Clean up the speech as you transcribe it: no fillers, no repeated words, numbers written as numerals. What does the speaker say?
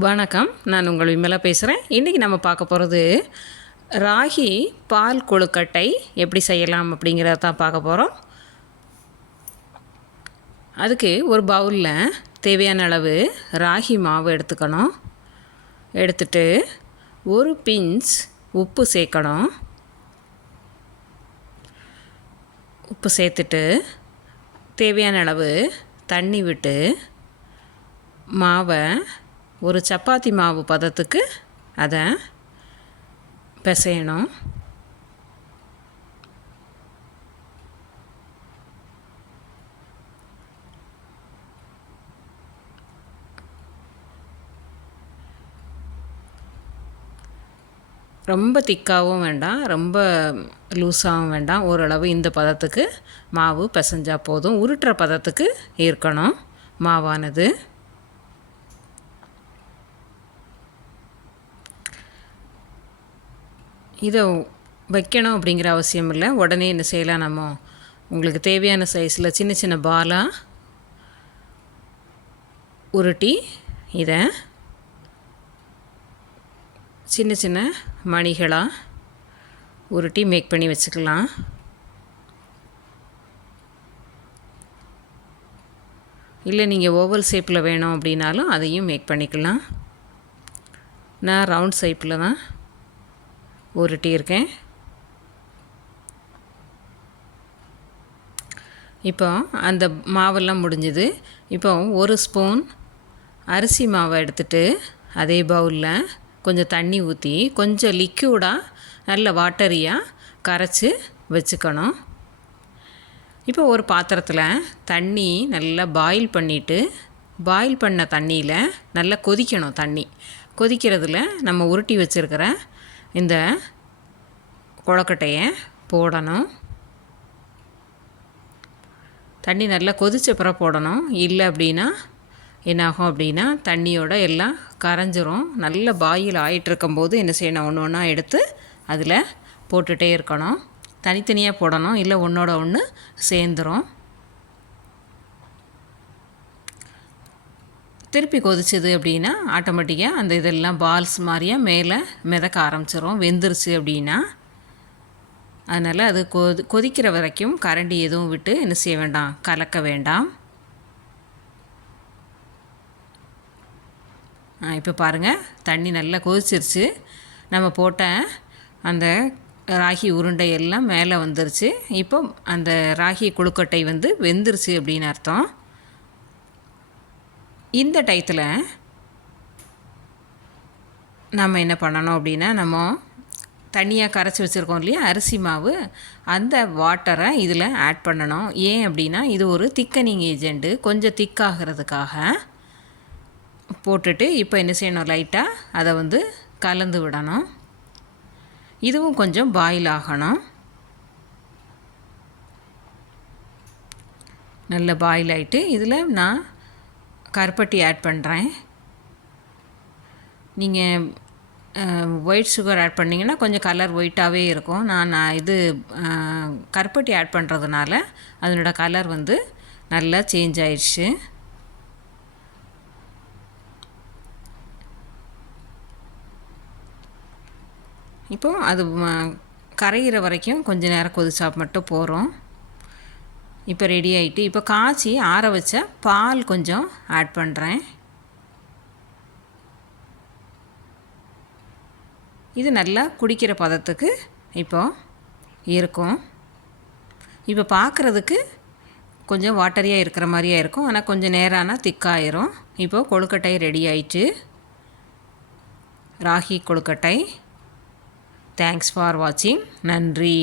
வணக்கம், நான் உங்கள் விமலா பேசுகிறேன். இன்றைக்கி நம்ம பார்க்க போகிறது ராகி பால் கொழுக்கட்டை எப்படி செய்யலாம் அப்படிங்கிறத தான் பார்க்க போகிறோம். அதுக்கு ஒரு பவுலில் தேவையான அளவு ராகி மாவு எடுத்துக்கணும். எடுத்துட்டு ஒரு பிஞ்ச் உப்பு சேர்க்கணும். உப்பு சேர்த்துட்டு தேவையான அளவு தண்ணி விட்டு மாவை ஒரு சப்பாத்தி மாவு பதத்துக்கு அதை பிசையணும். ரொம்ப திக்காகவும் வேண்டாம், ரொம்ப லூஸாகவும் வேண்டாம். ஓரளவு இந்த பதத்துக்கு மாவு பிசைஞ்சால் போதும். உருட்டுற பதத்துக்கு இருக்கணும் மாவானது. இதை வைக்கணும் அப்படிங்கிற அவசியம் இல்லை. உடனே என்ன செய்யலாம், நம்ம உங்களுக்கு தேவையான சைஸில் சின்ன சின்ன பாலாக உருட்டி இதை சின்ன சின்ன மணிகளாக உருட்டி மேக் பண்ணி வச்சுக்கலாம். இல்லை நீங்கள் ஓவல் ஷேப்பில் வேணும் அப்படின்னாலும் அதையும் மேக் பண்ணிக்கலாம். நான் ரவுண்ட் ஷேப்பில் தான் உருட்டியிருக்கேன். இப்போ அந்த மாவெல்லாம் முடிஞ்சுது. இப்போ ஒரு ஸ்பூன் அரிசி மாவை எடுத்துகிட்டு அதே பவுலில் கொஞ்சம் தண்ணி ஊற்றி கொஞ்சம் லிக்யூடாக நல்ல வாட்டரியாக கரைச்சி வச்சுக்கணும். இப்போ ஒரு பாத்திரத்தில் தண்ணி நல்லா பாயில் பண்ணிவிட்டு, பாயில் பண்ண தண்ணியில் நல்லா கொதிக்கணும். தண்ணி கொதிக்கிறதுல நம்ம உருட்டி வச்சுருக்கிற இந்த கொழுக்கட்டையை போடணும். தண்ணி நல்லா கொதித்த பிறகு போடணும். இல்லை அப்படின்னா என்னாகும் அப்படின்னா தண்ணியோட எல்லாம் கரைஞ்சிரும். நல்ல பாயில் ஆகிட்டுருக்கும்போது என்ன செய்யணும், ஒன்று ஒன்றா எடுத்து அதில் போட்டுகிட்டே இருக்கணும். தனித்தனியாக போடணும், இல்லை ஒன்றோட ஒன்று சேர்ந்துடும். திருப்பி கொதிச்சது அப்படின்னா ஆட்டோமேட்டிக்காக அந்த இதெல்லாம் பால்ஸ் மாதிரியாக மேலே மிதக்க ஆரம்பிச்சிடும். வெந்துருச்சு அப்படின்னா அதனால் அது கொதிக்கிற வரைக்கும் கரண்டி எதுவும் விட்டு என்ன செய்ய வேண்டாம், கலக்க வேண்டாம். இப்போ பாருங்கள், தண்ணி நல்லா கொதிச்சிருச்சு. நம்ம போட்ட அந்த ராகி உருண்டை எல்லாம் மேலே வந்துருச்சு. இப்போ அந்த ராகி கொழுக்கட்டை வெந்துருச்சு அப்படின்னு அர்த்தம். இந்த டயத்தில் நம்ம என்ன பண்ணணும் அப்படின்னா, நம்ம தனியாக கரைச்சி வச்சுருக்கோம் இல்லையா அரிசி மாவு, அந்த வாட்டரை இதில் ஆட் பண்ணணும். ஏன் அப்படின்னா இது ஒரு திக்கனிங் ஏஜெண்ட்டு, கொஞ்சம் திக்காகிறதுக்காக போட்டுட்டு இப்போ என்ன செய்யணும், லைட்டாக அதை கலந்து விடணும். இதுவும் கொஞ்சம் பாயில் ஆகணும். நல்ல பாயில் ஆகிட்டு இதில் நான் கருப்பட்டி ஆட் பண்ணுறேன். நீங்கள் ஒயிட் சுகர் ஆட் பண்ணிங்கன்னா கொஞ்சம் கலர் ஒயிட்டாகவே இருக்கும். நான் இது கருப்பட்டி ஆட் பண்ணுறதுனால அதனோட கலர் நல்லா சேஞ்ச் ஆயிடுச்சு. இப்போது அது கரையிற வரைக்கும் கொஞ்சம் நேரம் கொதிச்சா மட்டும் போகிறோம். இப்போ ரெடி ஆகிட்டு இப்போ காய்ச்சி ஆற வச்ச பால் கொஞ்சம் ஆட் பண்ணுறேன். இது நல்லா குடிக்கிற பதத்துக்கு இப்போது இருக்கும். இப்போ பார்க்குறதுக்கு கொஞ்சம் வாட்டரியாக இருக்கிற மாதிரியே இருக்கும், ஆனால் கொஞ்சம் நேரானா திக்காயிரும். இப்போது கொழுக்கட்டை ரெடி ஆயிட்டு, ராகி கொழுக்கட்டை. தேங்க்ஸ் ஃபார் வாட்சிங். நன்றி.